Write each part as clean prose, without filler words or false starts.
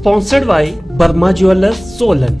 Sponsored by Burma Jewelers, Solan।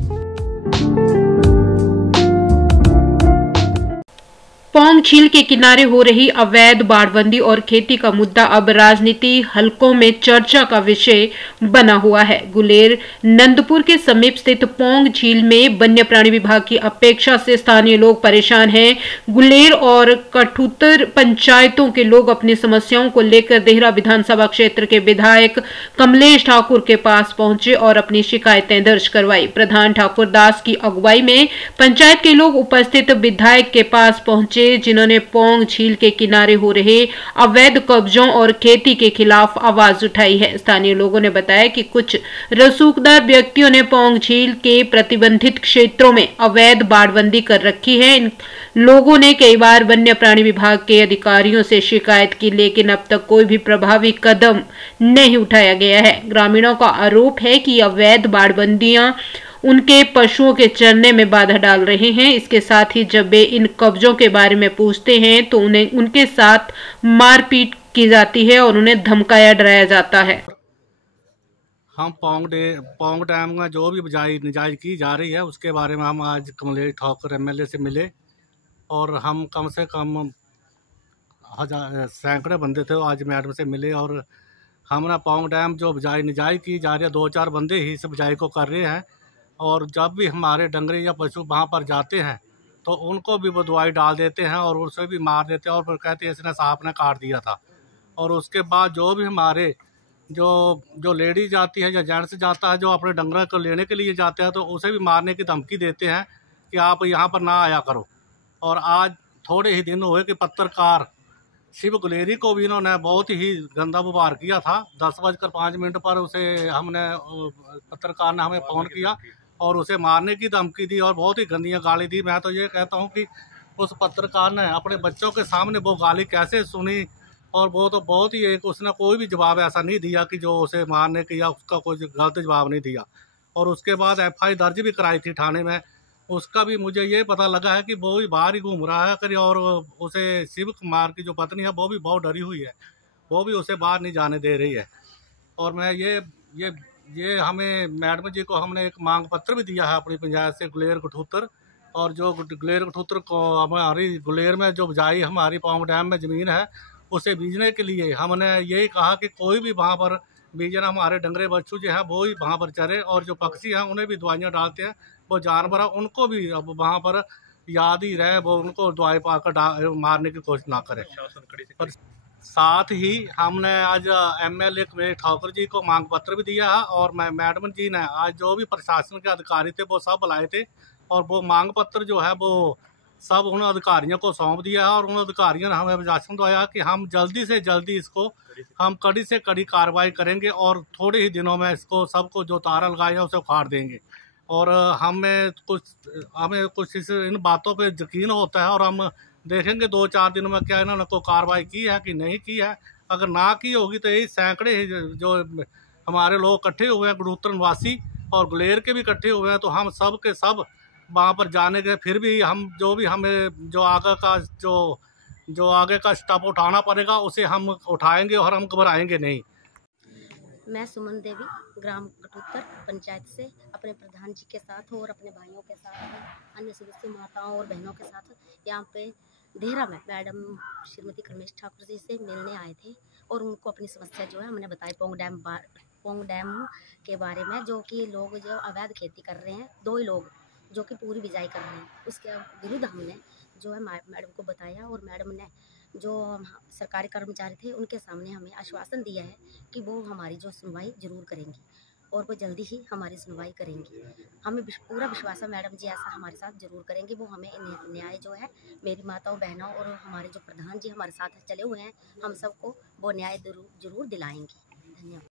Pong झील के किनारे हो रही अवैध बाड़बंदी और खेती का मुद्दा अब राजनीति हलकों में चर्चा का विषय बना हुआ है। गुलेर नंदपुर के समीप स्थित पौंग झील में वन्य प्राणी विभाग की अपेक्षा से स्थानीय लोग परेशान हैं। गुलेर और कठुतर पंचायतों के लोग अपनी समस्याओं को लेकर देहरा विधानसभा क्षेत्र के विधायक कमलेश ठाकुर के पास पहुंचे और अपनी शिकायतें दर्ज करवाई। प्रधान ठाकुर दास की अगुवाई में पंचायत के लोग उपस्थित विधायक के पास पहुंचे, जिन्होंने पौंग झील के किनारे हो रहे अवैध कब्जों और खेती के खिलाफ आवाज उठाई है। स्थानीय लोगों ने बताया कि कुछ रसूखदार व्यक्तियों ने पौंग झील के प्रतिबंधित क्षेत्रों में अवैध बाड़बंदी कर रखी है। इन लोगों ने कई बार वन्य प्राणी विभाग के अधिकारियों से शिकायत की, लेकिन अब तक कोई भी प्रभावी कदम नहीं उठाया गया है। ग्रामीणों का आरोप है कि अवैध बाड़बंदियां उनके पशुओं के चरने में बाधा डाल रहे हैं। इसके साथ ही जब वे इन कब्जों के बारे में पूछते हैं तो उन्हें उनके साथ मारपीट की जाती है और उन्हें धमकाया डराया जाता है। हम पौंग डैम में जो भी निजाइज की जा रही है उसके बारे में हम आज कमलेश ठाकुर एमएलए से मिले और हम कम से कम सैकड़े बंदे थे, आज मैडम से मिले और हम पौंग डैम जो निजाइज की जा रही है 2-4 बंदे ही इस बिजाई को कर रहे हैं और जब भी हमारे डंगरे या पशु वहाँ पर जाते हैं तो उनको भी वो दवाई डाल देते हैं और उसे भी मार देते हैं और फिर कहते हैं इसने सांप ने काट दिया था। और उसके बाद जो भी हमारे जो लेडी जाती है या जेंट्स जाता है जो अपने डंगर को लेने के लिए जाते हैं तो उसे भी मारने की धमकी देते हैं कि आप यहाँ पर ना आया करो। और आज थोड़े ही दिन हुए कि पत्रकार शिव गुलेरी को भी इन्होंने बहुत ही गंदा व्यवहार किया था। 10:05 पर उसे पत्रकार ने हमें फ़ोन किया और उसे मारने की धमकी दी और बहुत ही गंदियाँ गाली दी। मैं तो ये कहता हूँ कि उस पत्रकार ने अपने बच्चों के सामने वो गाली कैसे सुनी और वो तो बहुत ही उसने कोई भी जवाब ऐसा नहीं दिया कि जो उसे मारने की या उसका कोई गलत जवाब नहीं दिया। और उसके बाद FI दर्ज भी कराई थी थाने में। उसका भी मुझे ये पता लगा है कि वो भी बाहर ही घूम रहा है करी और उसे शिव कुमार की जो पत्नी है वो भी बहुत डरी हुई है, वो भी उसे बाहर नहीं जाने दे रही है। और मैं ये हमें मैडम जी को हमने एक मांग पत्र भी दिया है अपनी पंचायत से गुलेर कठुतर, और जो गुलेर कठुतर को हमारी गुलेर में जो बिजाई हमारी पौंग डैम में ज़मीन है उसे बीजने के लिए हमने यही कहा कि कोई भी वहाँ पर बीजना, हमारे डंगरे बच्चू जो है वो ही वहाँ पर चरे और जो पक्षी हैं उन्हें भी दवाइयाँ डालते हैं, वो जानवर है उनको भी अब वहाँ पर याद ही रहे, वो उनको दवाई पाकर मारने की कोशिश ना करें। पर साथ ही हमने आज MLA कमलेश ठाकुर जी को मांग पत्र भी दिया है और मैडम जी ने आज जो भी प्रशासन के अधिकारी थे वो सब बुलाए थे और वो मांग पत्र जो है वो सब उन अधिकारियों को सौंप दिया है और उन अधिकारियों ने हमें आश्वासन दिया कि हम जल्दी से जल्दी इसको हम कड़ी से कड़ी कार्रवाई करेंगे और थोड़े ही दिनों में इसको सबको जो तारा लगाए हैं उसे उखाड़ देंगे। और हमें कुछ इन बातों पे यकीन होता है और हम देखेंगे 2-4 दिनों में क्या इन्होंने कोई कार्रवाई की है कि नहीं की है। अगर ना की होगी तो यही सैकड़े ही जो हमारे लोग इकट्ठे हुए हैं गुड़ूतर निवासी और गुलेर के भी इकट्ठे हुए हैं, तो हम सब के सब वहाँ पर जाने के फिर भी हम जो भी हमें जो आगे का स्टेप उठाना पड़ेगा उसे हम उठाएंगे और हम घबराएंगे नहीं। मैं सुमन देवी ग्राम कठुतर पंचायत से अपने प्रधान जी के साथ और अपने भाइयों के साथ अन्य सदस्य माताओं और बहनों के साथ यहाँ पे देहरा में मैडम श्रीमती कमलेश ठाकुर जी से मिलने आए थे और उनको अपनी समस्या जो है हमने बताई पौंग डैम के बारे में, जो कि लोग जो अवैध खेती कर रहे हैं, 2 ही लोग जो कि पूरी बिजाई कर रहे हैं, उसके विरुद्ध हमने जो है मैडम को बताया और मैडम ने जो सरकारी कर्मचारी थे उनके सामने हमें आश्वासन दिया है कि वो हमारी जो सुनवाई जरूर करेंगी और वो जल्दी ही हमारी सुनवाई करेंगी। हमें पूरा विश्वास है मैडम जी ऐसा हमारे साथ जरूर करेंगे। वो हमें न्याय जो है मेरी माताओं बहनों और हमारे जो प्रधान जी हमारे साथ चले हुए हैं हम सबको वो न्याय जरूर दिलाएंगे। धन्यवाद।